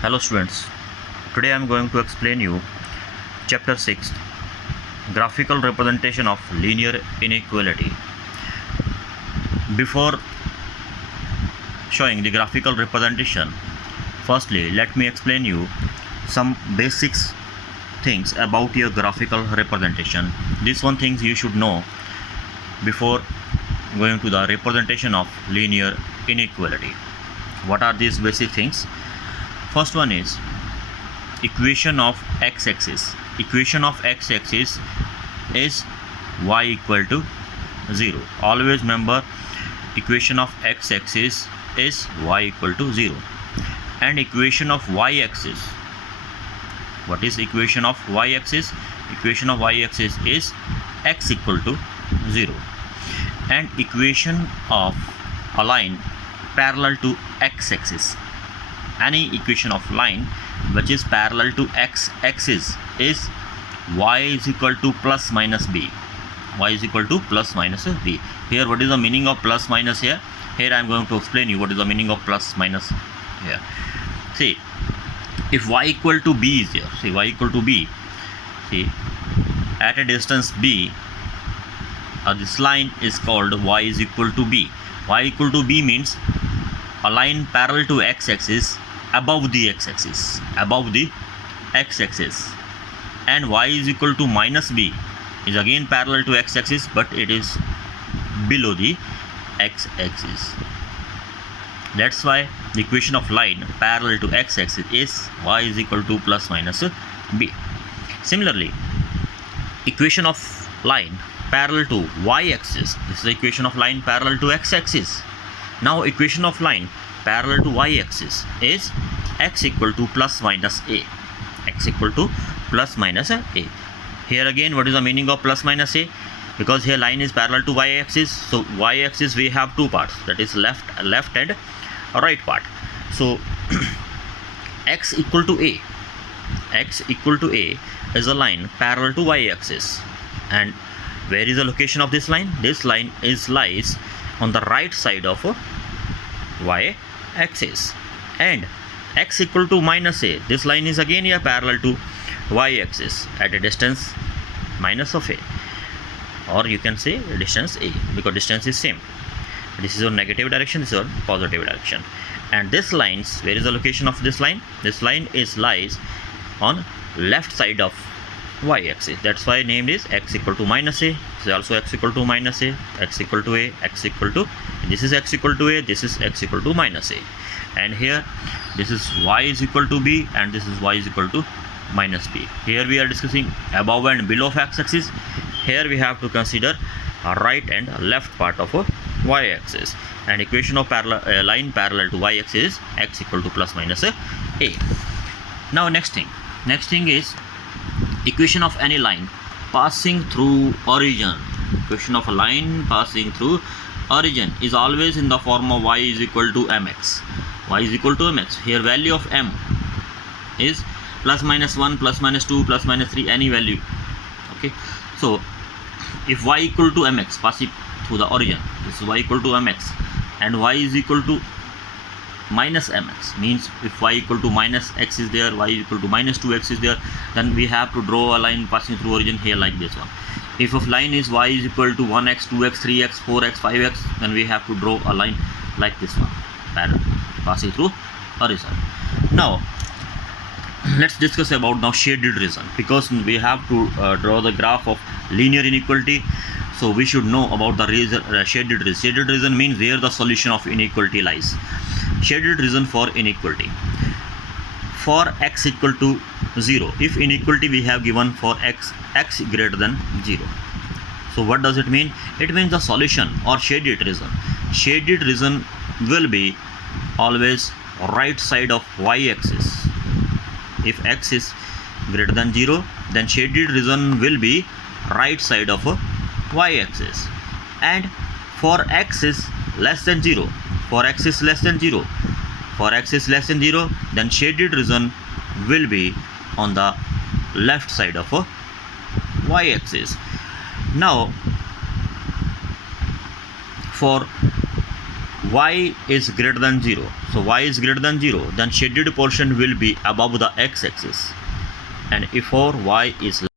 Hello students, today I am going to explain you chapter 6 graphical representation of linear inequality. Before showing the graphical representation, firstly let me explain you some basics things about your graphical representation. This one things you should know before going to the representation of linear inequality. What are these basic things? First one is equation of x-axis. Equation of x-axis is y equal to 0. Always remember, equation of x-axis is y equal to 0. And equation of y-axis, what is equation of y-axis? Equation of y-axis is x equal to 0. And equation of a line parallel to x-axis, any equation of line which is parallel to x-axis is y is equal to plus minus b. Y is equal to plus minus b. Here what is the meaning of plus minus here? Here I am going to explain you what is the meaning of plus minus here. See, if y equal to b is here, see y equal to b, see at a distance b, this line is called y is equal to b. Y equal to b means a line parallel to x-axis above the x-axis, and y is equal to minus b is again parallel to x-axis, but it is below the x-axis. That's why the equation of line parallel to x-axis is y is equal to plus minus b. Similarly, equation of line parallel to y-axis, this is the equation of line parallel to x-axis. Now equation of line parallel to y-axis is x equal to plus minus a. X equal to plus minus a. Here again, what is the meaning of plus minus a? Because here line is parallel to y-axis, so y-axis we have two parts, that is left and right part. So x equal to a. X equal to a is a line parallel to y-axis. And where is the location of this line? This line lies on the right side of y-axis. And x equal to minus a, this line is again here parallel to y-axis at a distance minus of a, or you can say distance a, because distance is same. This is on negative direction, this is on positive direction. And this lines, where is the location of this line? This line lies on left side of y-axis. That's why named is x equal to minus a. This is also x equal to minus a, x equal to a, x equal to, this is x equal to a, this is x equal to minus a. And here this is y is equal to b, and this is y is equal to minus b. Here we are discussing above and below of x-axis. Here we have to consider a right and left part of a y-axis. And equation of line parallel to y-axis is x equal to plus minus a. Now next thing is equation of any line passing through origin. Equation of a line passing through origin is always in the form of y is equal to mx. Y is equal to mx. Here value of m is plus minus 1, plus minus 2, plus minus 3, any value. Okay, so if y equal to mx passing through the origin, this is y equal to mx, and y is equal to minus mx, means if y equal to minus x is there, y equal to minus 2x is there, then we have to draw a line passing through origin here like this one. If of line is y is equal to 1x, 2x, 3x, 4x, 5x, then we have to draw a line like this one, parallel passing through origin. Now let's discuss about now shaded region, because we have to draw the graph of linear inequality. So we should know about the shaded region. Shaded region means where the solution of inequality lies. Shaded region for inequality. For x equal to 0, if inequality we have given for x greater than 0. So what does it mean? It means the solution or shaded region. Shaded region will be always right side of y-axis. If x is greater than 0, then shaded region will be right side of y-axis. And for x is less than 0, for x is less than 0, then shaded region will be on the left side of y is greater than 0. So y is greater than 0, then shaded portion will be above the x-axis. And if our y is